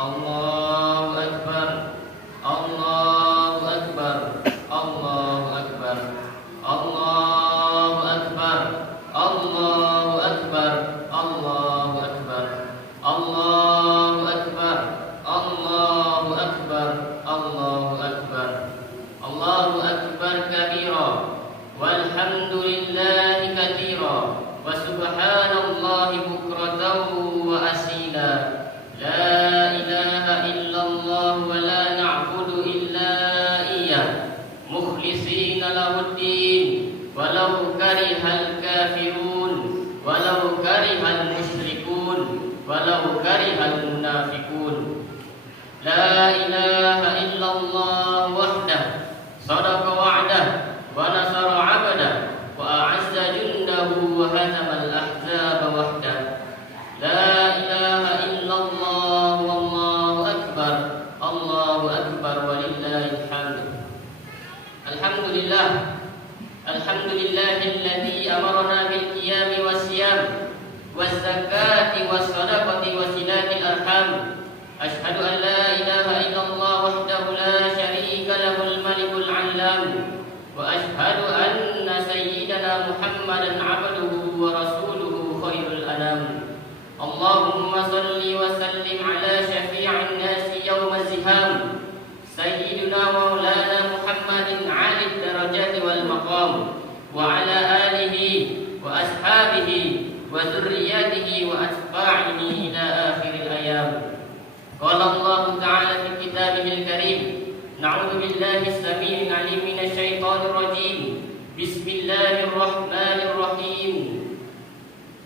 Allahu Akbar, Allahu Akbar, Allahu Akbar, Allahu Akbar, Allahu Akbar, Allahu Akbar, Allahu Akbar, Allahu Akbar, Allahu Akbar, Allahu Akbar kabira, walhamdulillahi katsira, wa subhanallahi bukratan wa asila. La ilaha illallah wa la na'budu illa iyyah mukhlishina lahuddin walau karihal kafirun walau karihal musyrikun walau karihal munafiqun. La ilaha illallah wahdah sadaqa wa'dah wa nasara 'abdah wa a'azza jundahu wa hazama al-ahzaba wahdah. La ilaha illallah wallahu akbar, Allahu akbar walillahil hamd. Alhamdulillah, alhamdulillahilladzi amarna bil qiyami wassiyam wazzakati wassadaqati wasilatil arham. Ashhadu an la ilaha illallah wahdahu la syarika lahul malikul 'allam wa ashhadu anna sayyidana Muhammadan 'abduhu wa rasuluhu khairul anam. Allahumma salli wa sallim ala syafi'in nasi yawma ziham sayyidina maulana Muhammadin 'alid darajati wal maqam wa ala alihi wa ashabihi wa dzurriyyatihi wa atba'ihi ila akhiril ayam. Qala Allah ta'ala fi kitabihil karim, na'udzu billahi as-sami'il 'alim minasy syaithanir rajim. Bismillahirrahmanirrahim.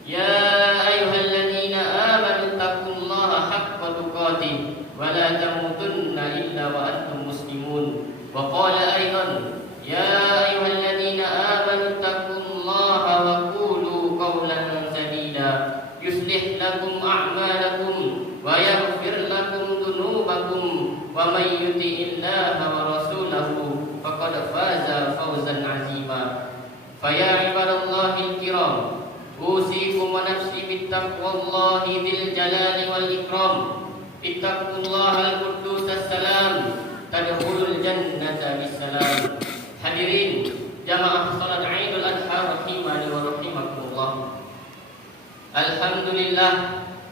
Ya ayyuhalladzina amanu taqullaha haqqa tuqatih wa la tamutunna illa wa antum muslimun. Wa qala aidan, ya ayyuhalladzina amanu taqullaha wa qulu qawlan sadida yuslih lakum a'malakum wa yaghfir lakum dhunubakum wa may yuti'illaha wa rasulahu faqad faza fawzan 'azima. Fa ya ibadallahil kiram, usikum wa nafsi bittaqwallahi dzil jalali wal ikram. Ittaqullahal quddus assalam tadkhulul jannata bisalam. Hadirin jamaah salat Idul Adha rahimani wa rahimakumullah. Alhamdulillah,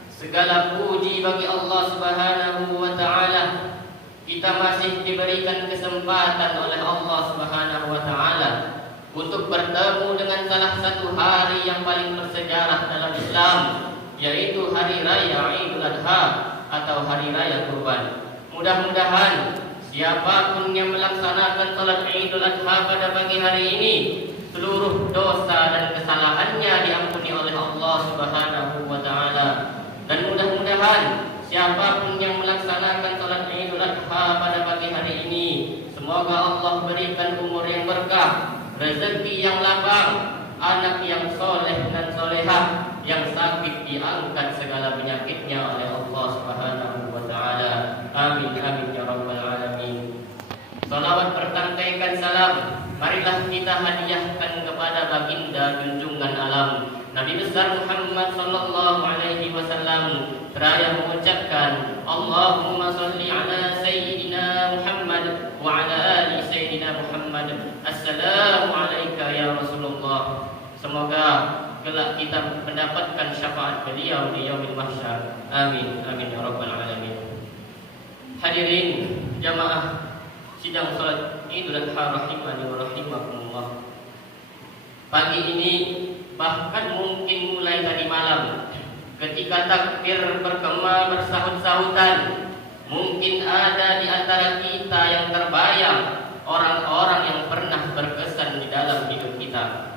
segala puji bagi Allah Subhanahu wa taala. Kita masih diberikan kesempatan oleh Allah Subhanahu wa taala untuk bertemu dengan salah satu hari yang paling bersejarah dalam Islam, yaitu Hari Raya Idul Adha atau Hari Raya Kurban. Mudah-mudahan siapapun yang melaksanakan salat Idul Adha pada pagi hari ini, seluruh dosa dan kesalahannya diampuni oleh Allah Subhanahu wa taala. Dan mudah-mudahan siapapun yang melaksanakan salat Idul Adha pada pagi hari ini, semoga Allah berikan umur yang berkah, rezeki yang lapang, anak yang soleh dan solehah, yang sakit diangkat segala penyakitnya oleh Allah Subhanahu wa taala. Amin amin ya rabbal alamin. Salawat bertangkaikan salam marilah kita hadiahkan kepada baginda junjungan alam Nabi besar Muhammad sallallahu alaihi wasallam, seraya mengucapkan Allahumma shalli ala sayyidina Muhammad wa ala ali sayyidina Muhammad. Assalamu alayka ya Rasulullah. Semoga kelak kita mendapatkan syafaat beliau di yaumil mahsyar. Amin amin ya rabbal alamin. Hadirin jamaah sidang salat Idul Adha rahimani wa rahimakumullah. Pagi ini, bahkan mungkin mulai tadi malam, ketika takbir bergema bersahut-sahutan, mungkin ada di antara kita yang terbayang orang-orang yang pernah berkesan di dalam hidup kita.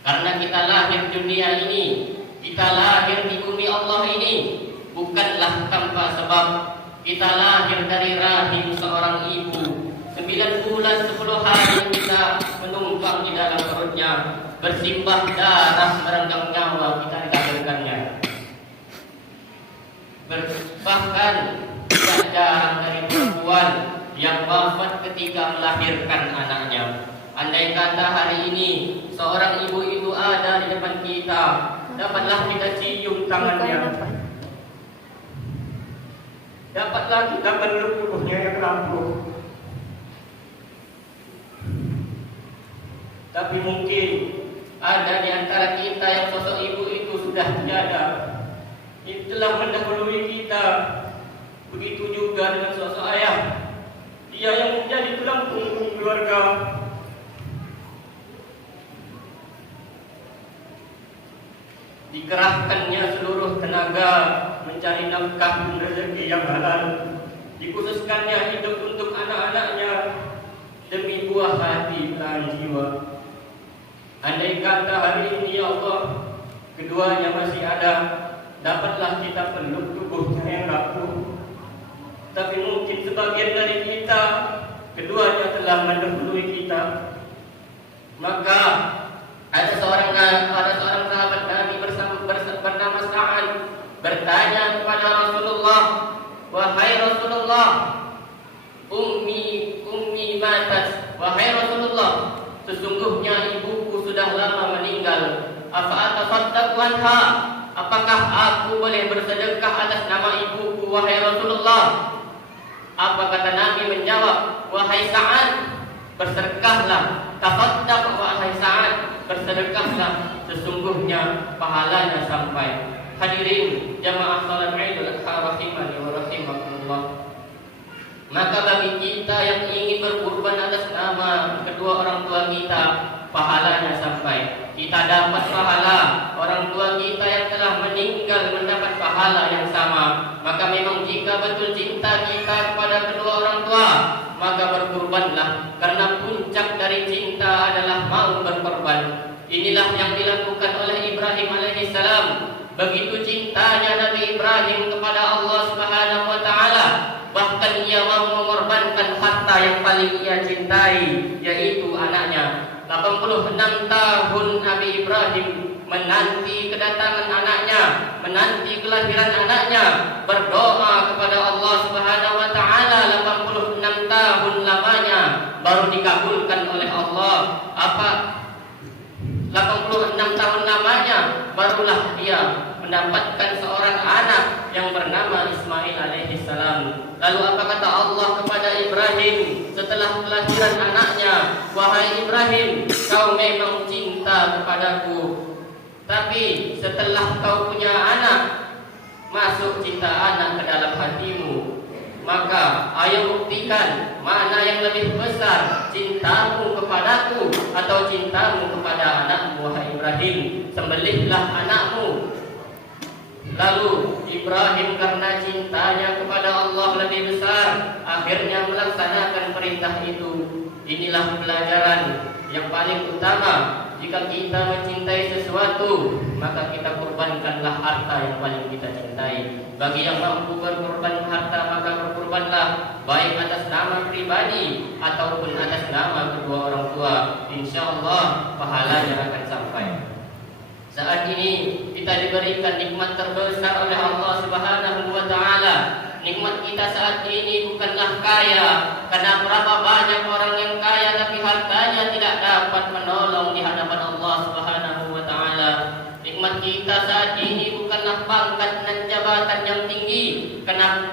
Karena kita lahir dunia ini, kita lahir di bumi Allah ini, bukanlah tanpa sebab. Kita lahir dari rahim seorang ibu. 9 bulan 10 hari kita menumpang di dalam perutnya, bersimbah darah merenggang nyawa kita dilahirkannya. Bahkan tidak jarang dari perempuan yang wafat ketika melahirkan anaknya. Andai kata hari ini seorang ibu itu ada di depan kita, dapatlah kita cium tangannya. dapatlah kita meluk tubuhnya yang rapuh. Tapi mungkin ada di antara kita yang sosok ibu itu sudah tiada. Itulah mendahului kita. Begitu juga dengan sosok ayah. Dia yang menjadi tulang punggung keluarga. Dikerahkannya seluruh tenaga mencari nafkah dan rezeki yang halal. Dikhususkannya hidup untuk anak-anaknya demi buah hati belahan jiwa. Andai kata hari ini ya Allah keduanya masih ada, dapatlah kita peluk tubuhnya yang rapuh. Tapi mungkin sebagian dari kita keduanya telah mendahului kita. Maka ada seorang sahabat Nabi bernama Sa'ad bertanya kepada Rasulullah, "Wahai Rasulullah, ummi matat. Wahai Rasulullah, sesungguhnya ibuku sudah lama meninggal. Afa atasaddaqu anha? Apakah aku boleh bersedekah atas nama ibuku, wahai Rasulullah?" Apa kata Nabi menjawab, "Wahai Sa'ad, bersedekahlah. Tasaddaq wahai Sa'ad, bersedekahlah, sesungguhnya pahalanya sampai." Hadirin jamaah salat Idul Adha rahimani wa rahimakumullah. Maka bagi kita yang ingin berkurban atas nama kedua orang tua kita, pahalanya sampai. Kita dapat pahala, orang tua kita yang telah meninggal mendapat pahala yang sama. Maka memang jika betul cinta kita kepada kedua orang tua, maka berkurbanlah, karena puncak dari cinta adalah mau berkorban. Inilah yang dilakukan oleh Ibrahim alaihissalam. Begitu cintanya Nabi Ibrahim kepada Allah Subhanahu wa taala, bahkan ia mau mengorbankan harta yang paling ia cintai, yaitu anaknya. 86 tahun Nabi Ibrahim menanti kedatangan anaknya, menanti kelahiran anaknya, berdoa kepada Allah Subhanahu wa taala 86 tahun lamanya, baru dikabulkan oleh Allah. 86 tahun lamanya barulah dia mendapatkan seorang anak yang bernama Ismail alaihissalam. Lalu apa kata Allah kepada Ibrahim setelah kelahiran anaknya? "Wahai Ibrahim, kau memang cinta kepadaku, tapi setelah kau punya anak, masuk cinta anak ke dalam hatimu. Maka ayo buktikan mana yang lebih besar, cintamu kepadaku atau cintamu kepada anakmu, wahai Ibrahim. Sembelihlah anakmu." Lalu Ibrahim karena cintanya kepada Allah lebih besar, akhirnya melaksanakan perintah itu. Inilah pelajaran yang paling utama. Jika kita mencintai sesuatu, maka kita kurbankanlah harta yang paling kita cintai. Bagi yang mampu berkorban harta, maka berkorbanlah, baik atas nama pribadi ataupun atas nama kedua orang tua. InsyaAllah pahalanya akan sampai. Saat ini kita diberikan nikmat terbesar oleh Allah Subhanahu wa taala. Nikmat kita saat ini bukanlah kaya, karena berapa banyak orang yang kaya tapi hartanya tidak dapat menolong di hadapan Allah Subhanahu wa taala. Nikmat kita saat ini bukanlah pangkat dan jabatan yang tinggi, karena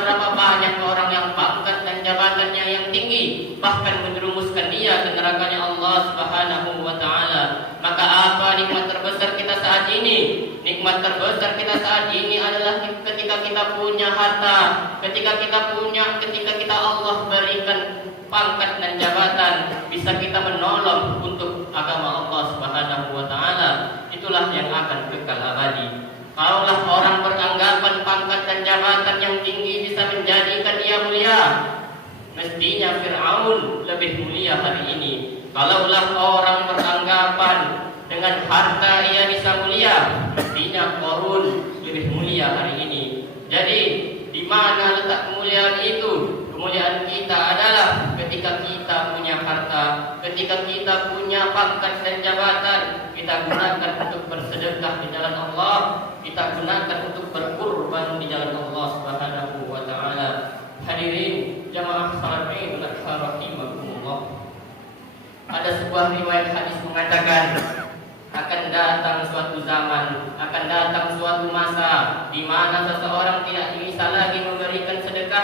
berapa banyak orang yang pangkat dan jabatannya yang tinggi bahkan menjerumuskan dia ke nerakanya Allah Subhanahu wa taala. Maka apa nikmat terbesar kita saat ini? Nikmat terbesar kita saat ini adalah ketika kita punya harta, ketika kita Allah berikan pangkat dan jabatan, bisa kita menolong untuk agama Allah Subhanahu wa taala. Itulah yang akan kekal abadi. Kalaulah orang beranggapan pangkat dan jabatan yang tinggi bisa menjadikan ia mulia, mestinya Fir'aun lebih mulia hari ini. Kalaulah orang beranggapan dengan harta ia bisa mulia, mestinya Qarun lebih mulia hari ini. Jadi, di mana letak kemuliaan itu? Kemuliaan kita adalah ketika kita punya harta, ketika kita punya pangkat dan jabatan, kita gunakan untuk bersedekah di jalan Allah, kita gunakan untuk berkurban di jalan Allah Subhanahu wa taala. Hadirin jamaah salat Idul Adha rahimakumullah. Ada sebuah riwayat hadis mengatakan, akan datang suatu zaman, akan datang suatu masa di mana seseorang tidak bisa lagi memberikan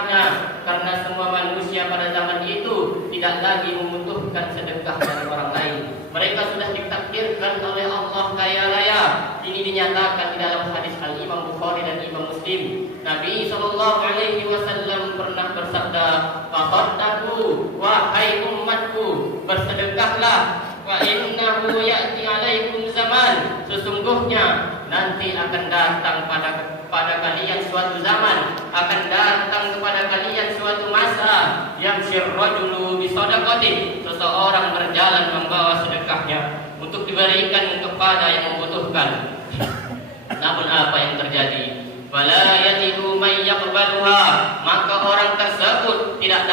sedekahnya, karena semua manusia pada zaman itu tidak lagi membutuhkan sedekah dari orang lain. Mereka sudah ditakdirkan oleh Allah kaya raya. Ini dinyatakan di dalam hadis Al-Imam Bukhari dan Imam Muslim. Nabi SAW pernah bersabda, "Tasaddaqu, wahai umatku, bersedekahlah. Wa innahu ya'ti 'alaikum zaman." Sesungguhnya nanti akan datang pada kalian suatu zaman, akan datang kepada kalian suatu masa, yamshir rajulu bi sadaqatin, seseorang berjalan membawa sedekahnya untuk diberikan kepada yang membutuhkan. Namun apa yang terjadi? Fala yajidu may yaqbaluha, maka orang tersebut tidak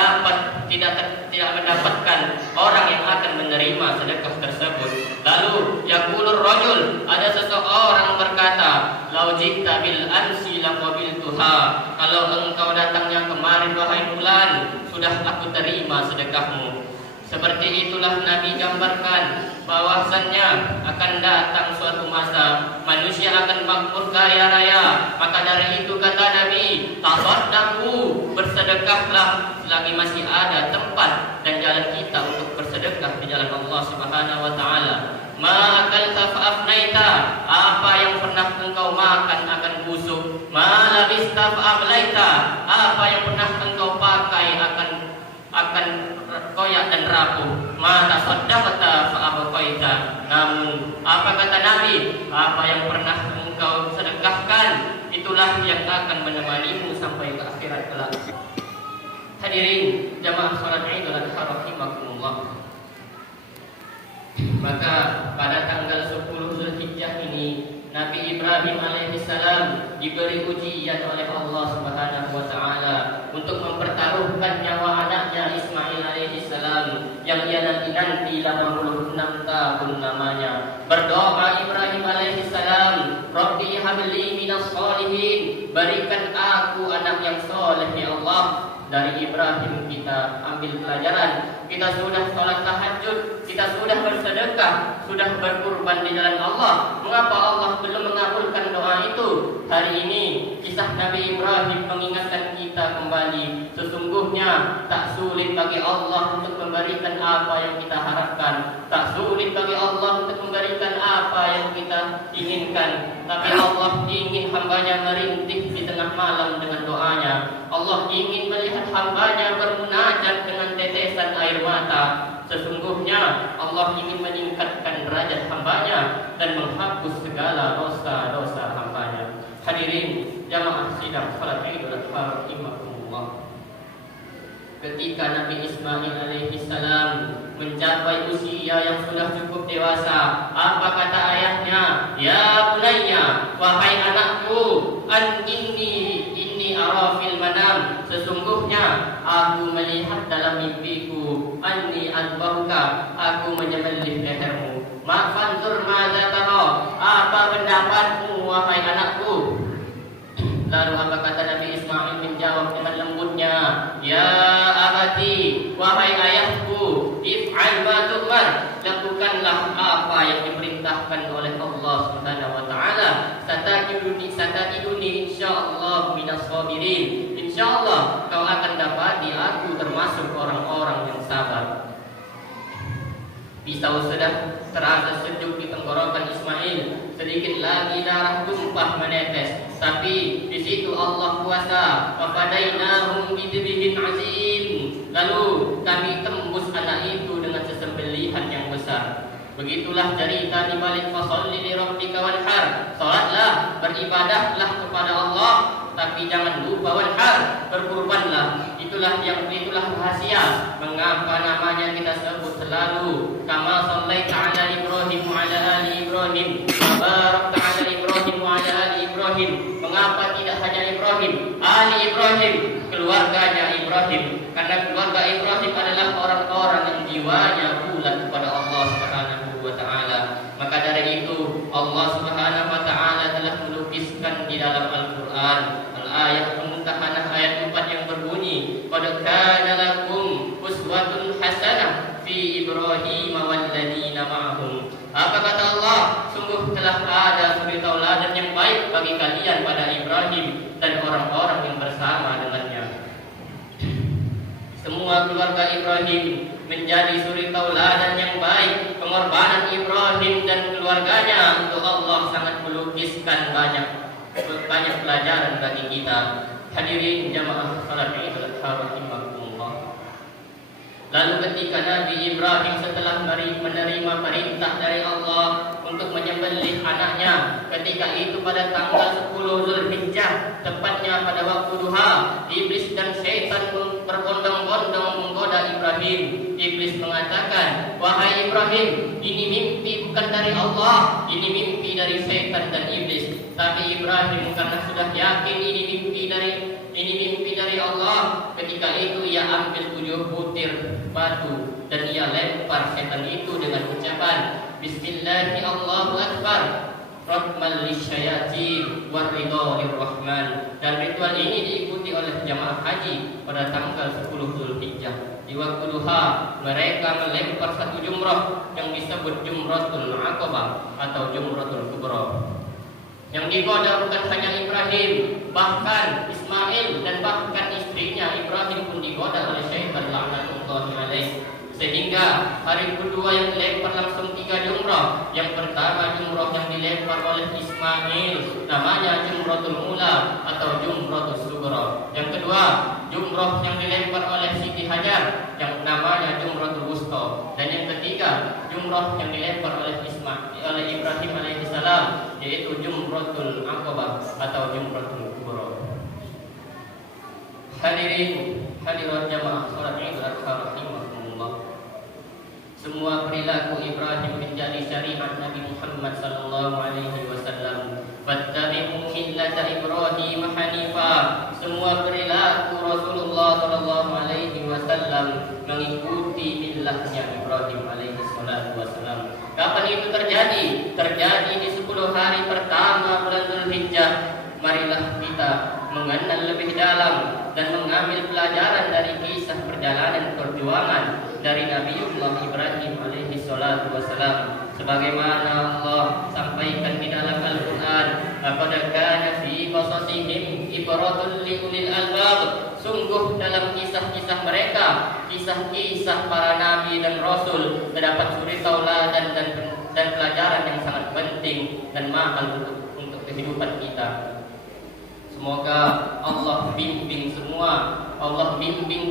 mendapatkan orang yang akan menerima sedekah tersebut. Lalu yaqulur rajul, ada seseorang berkata, "Lau ji'ta bil ansi laqabiltuha." Kalau engkau datangnya kemarin wahai fulan, sudah aku terima sedekahmu. Seperti itulah Nabi gambarkan bahwasannya akan datang suatu masa manusia akan makmur kaya raya. Maka dari itu kata Nabi, tasaddaqu, bersedekahlah selagi masih ada tempat dan jalan kita untuk bersedekah di jalan Allah Subhanahu wa taala. Ma akalta fa'afnaita, apa yang pernah engkau makan akan busuk. Ma labista fa'ablaita, apa yang pernah engkau pakai akan koyak dan rapuh. Ma tasaddaqta fa'abqaita, namun apa kata Nabi, apa yang pernah engkau sedekahkan itulah yang akan menemanimu sampai ke akhirat kelak. Hadirin jamaah salat Idul Adha rahimakumullah. Maka pada tanggal 10 Zulhijjah ini Nabi Ibrahim alaihissalam diberi ujian oleh Allah Subhanahu wa taala untuk mempertaruhkan nyawa anaknya Ismail alaihissalam yang ia nanti 86 tahun namanya. Berdoa Ibrahim alaihissalam, "Rabbi habli minas sholihin," berikan aku anak yang soleh ya Allah. Dari Ibrahim kita ambil pelajaran. Kita sudah sholat tahajud, kita sudah bersedekah, sudah berkurban di jalan Allah. Mengapa Allah belum mengabulkan doa itu? Hari ini kisah Nabi Ibrahim mengingatkan kita kembali. Sesungguhnya tak sulit bagi Allah untuk memberikan apa yang kita harapkan. Tak sulit bagi Allah untuk memberikan apa yang kita inginkan. Tapi Allah ingin hambanya merintih di tengah malam dengan doanya. Allah ingin melihat hambanya bermunajat dengan tetesan air mata. Sesungguhnya Allah ingin meningkatkan derajat hambanya dan menghapus segala dosa-dosa hambanya. Hadirin jamaah sidang salat Idul Adha rahimakumullah. Ketika Nabi Ismail alaihissalam mencapai usia yang sudah cukup dewasa, apa kata ayahnya? "Ya bunayya, wahai anakku, inni ara fil manam, sesungguhnya aku melihat dalam mimpiku, anni adbahuka, aku menyembelih lehermu. Fanzur madza tara, apa pendapatmu wahai anakku?" Lalu apa kata Nabi Ismail menjawab dengan lembutnya, "Ya abati, wahai ayahku, if'al ma tu'mar, lakukanlah apa yang diperintahkan oleh Allah Subhanahu wa taala. Satajiduni insyaallah minas sabirin. Insyaallah kau akan dapati aku termasuk orang-orang yang sabar." Pisau sudah terasa sejuk di tenggorokan Ismail. Sedikit lagi darah tumpah menetes. Tapi di situ Allah kuasa. Fafadainahum bidzibhin azim. Lalu kami tembus anak itu dengan sesembelihan yang besar. Begitulah cerita di balik fasholli li rabbika wanhar. Salatlah, beribadahlah kepada Allah, tapi jangan lupa wanhar, berkurbanlah. Itulah rahasia mengapa namanya kita sebut selalu kama shallaita ala Ibrahim wa ala ali Ibrahim, barakta ala Ibrahim wa ala ali Ibrahim. Mengapa tidak hanya Ibrahim, ali Ibrahim, keluarganya Ibrahim? Karena keluarga Ibrahim adalah orang-orang yang jiwanya bulat kepada Allah Subhanahu wa taala. Maka dari itu Allah Subhanahu wa taala telah melukiskan di dalam Al-Qur'an al-ayat Al-Mumtahanah ayat 4 yang berbunyi, "Qad kana lakum uswatun hasanah fi Ibrahim walladzina ma'ahum." Apa kata Allah? Sungguh telah ada suri tauladan yang baik bagi kalian pada Ibrahim dan orang-orang yang bersama dengannya. semua keluarga Ibrahim menjadi suri tauladan yang baik. Pengorbanan Ibrahim dan keluarganya untuk Allah sangat melukiskan banyak pelajaran bagi kita. Hadirin jamaah salat Idul Adha rahimakumullah. Lalu ketika Nabi Ibrahim setelah menerima perintah dari Allah untuk menyembelih anaknya, ketika itu pada tanggal 10 Zulhijjah, tepatnya pada waktu duha, iblis dan syaitan berbondong-bondong menggoda Ibrahim. Iblis mengatakan, "Wahai Ibrahim, ini mimpi bukan dari Allah, ini mimpi dari syaitan dan iblis." Tapi Ibrahim karena sudah yakin ini mimpi dari Allah, ketika itu ia ambil 7 butir batu dan ia lempar setan itu dengan ucapan Bismillahi Allahu Akbar Rahman lisyayatin waridho lirrahman. Dan ritual ini diikuti oleh jamaah haji pada tanggal 10 Zulhijjah. Di waktu duha mereka melempar 1 jumrah yang disebut Jumratul Aqabah atau Jumratul Kubra. Yang digoda bukan hanya Ibrahim, bahkan Ismail dan bahkan istrinya Ibrahim pun digoda oleh syaitan laknatullahi alaih. Sehingga hari kedua yang dilempar langsung 3 jumrah. Yang pertama jumrah yang dilempar oleh Ismail namanya Jumratul Mula atau Jumratul Sughra. Yang kedua jumrah yang dilempar oleh Siti Hajar yang namanya Jumratul Wusta. Dan yang ketiga jumrah yang dilempar oleh Ibrahim alaihissalam yaitu Jumratul Aqabah atau Jumratul Kubra. Hadirin hadirat jamaah salat Idul Adha rahimakumullah. Semua perilaku Ibrahim menjadi syariat Nabi Muhammad sallallahu alaihi wasallam. Fattabi'u millata Ibrahim hanifa. Semua perilaku Rasulullah sallallahu alaihi wasallam mengikuti millahnya Ibrahim alaihi salatu wasallam. Kapan itu terjadi? Terjadi di 10 hari pertama bulan Zulhijjah. Marilah kita mengenal lebih dalam dan mengambil pelajaran dari kisah perjalanan perjuangan dari Nabiullah Ibrahim alaihi salatu wasalam, sebagaimana Allah sampaikan di dalam Al-Quran, laqad kana fi qasasihim ibratun liulil albab. Sungguh dalam kisah-kisah mereka, kisah-kisah para nabi dan rasul, terdapat suri tauladan dan pelajaran yang sangat penting dan mahal untuk kehidupan kita. Semoga Allah bimbing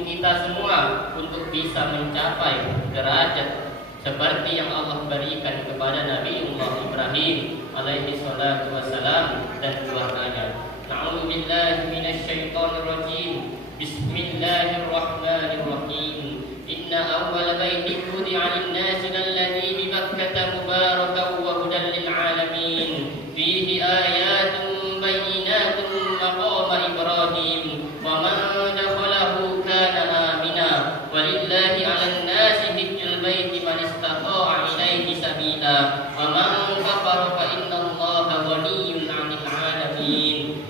kita semua untuk bisa mencapai derajat seperti yang Allah berikan kepada Nabiullah Ibrahim alaihi salatu wassalam dan keluarganya. Na'udzu billahi minasy syaithanir rajim. Bismillahirrahmanirrahim. Inna awwala baitin wudi'a lin-nasi alladzi bi Makkah mubarakan wa hudan lil 'alamin. Fihi ayatun bayyinatun maqama Ibrahim wa man dakhalahu kana amina walillahi 'alan nasi hajjul baiti man istata'a ilaihi sabila wa man kafara fa innallaha ghaniyyun 'anil 'alamin.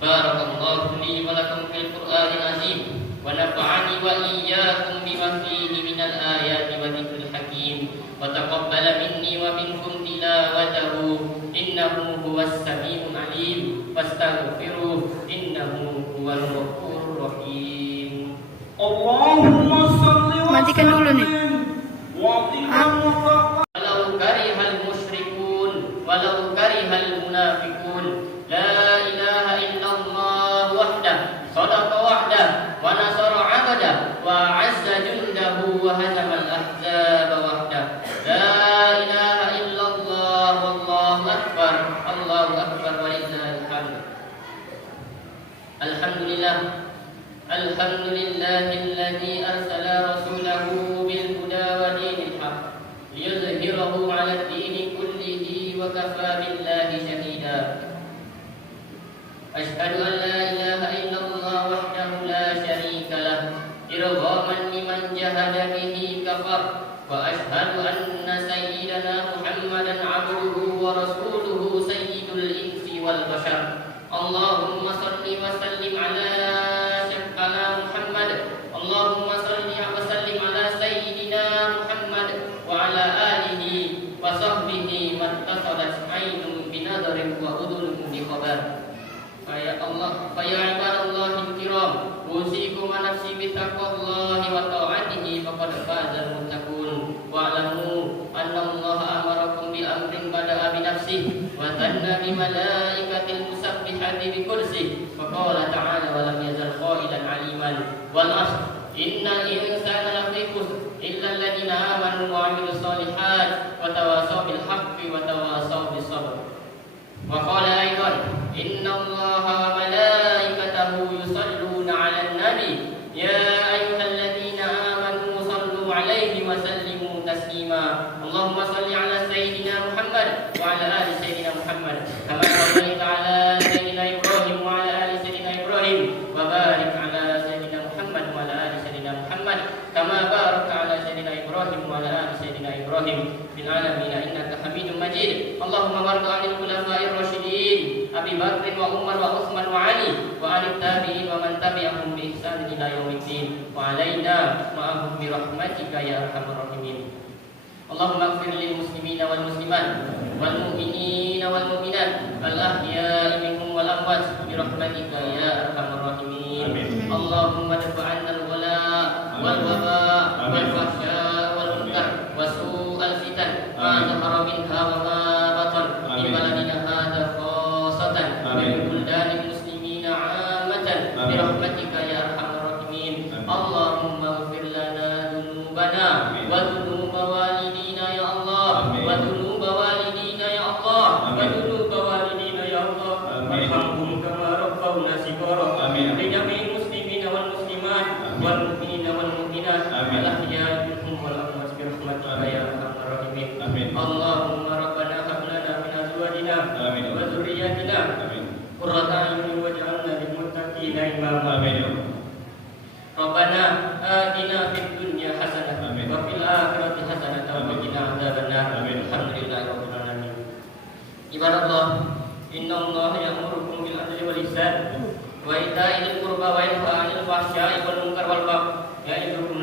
Barakallahu li wa lakum fil Qur'anil azim wa nafa'ani wa iyyakum bima fihi minal ayati wa dzikril hakim wa taqabbala minni wa minkum tilawatahu innahu huwas samiul alim wastaghfiruh innahu huwal ghafurur rahim. Allahumma shalli wa Matikan dulu nih. Walau karihal musyrikun walau karihal munafiqun la ilaha illallah wahdah sadaqa wahdah wa nasara 'abdah wa 'azza jundahu wa hazamal ahzaba wahdah. La ilaha illallah wallahu akbar walillahil hamd. Alhamdulillahilladzi arsala rasulahu bil huda wa dinil haqq liyuzhirahu 'alad dini kullihi wa kafa billahi shahida. Asyhadu an la ilaha illallah wahdahu la syarika lah irghaman liman jahada bihi kafar wa asyhadu anna sayyidana Muhammadan 'abduhu wa rasuluhu sayyidul insi wal bashar. Allahumma salli wa sallim ala Muhammad. Allahumma salli wa sallim ala sayyidina Muhammad wa ala alihi wa sahbihi mattasalat 'ainun bi nadrin wa udhunun bi khabar. Fa ya ibadallahil kiram, usikum ونفسي بتقوى الله وطاعته فقد فاز المتقون واعلموا أن الله أمركم بأمر بدأ بنفسه وثنى بملائكة المسبحة بكرسه وقال تعالى ولم يزل قائلا عليما والعصر إن الإنسان لفي خسر إلا الذين آمنوا وعملوا الصالحات وتواصوا بالحق وتواصوا بالصبر وقال أيضا إن الله وملائكته يصلون على النبي يا أيها الذين آمنوا صلوا عليه وسلموا تسليما اللهم صل على سيدنا محمد وعلى آل سيدنا محمد كما صليت على سيدنا إبراهيم وعلى آل سيدنا إبراهيم وبارك على سيدنا محمد وعلى آل سيدنا محمد كما باركت على سيدنا إبراهيم وعلى آل سيدنا إبراهيم في العالمين إنك حميد مجيد اللهم وارض عن الخلفاء الراشدين أبي بكر وعمر وعثمان وعلي وعن التابعين ومن تبعهم بإحسان إلى يوم الدين وعلينا معهم برحمتك يا أرحم الراحمين اللهم اغفر للمسلمين والمسلمات والمؤمنين والمؤمنات الأحياء منهم والأموات برحمتك يا أرحم الراحمين اللهم ادفع عنا الغلاء والوباء والفحشاء والمنكر وسوء الفتن ما ظهر منها وما بطن في بلدنا هذا خاصة ومن بلدان المسلمين عامة برحمتك يا أرحم الراحمين اللهم اغفر لنا ذنوبنا وذنوب والدينا يا الله وذنوب والدينا يا الله وذنوب والدينا يا الله وارحمهم كما ربونا صغارا لجميع المسلمين والمسلمات والمؤمنين والمؤمنات الأحياء منهم والأموات برحمتك يا أرحم الراحمين اللهم ربنا هب لنا من أزواجنا وذرياتنا قرة أعين واجعلنا للمتقين إماما ربنا آتنا في الدنيا حسنة وفي الآخرة حسنة وقنا عذاب النار الحمد لله رب العالمين عباد الله إن الله يأمركم بالعدل والإحسان وإيتاء ذي القربى وينهى عن الفحشاء والمنكر والبغي يعظكم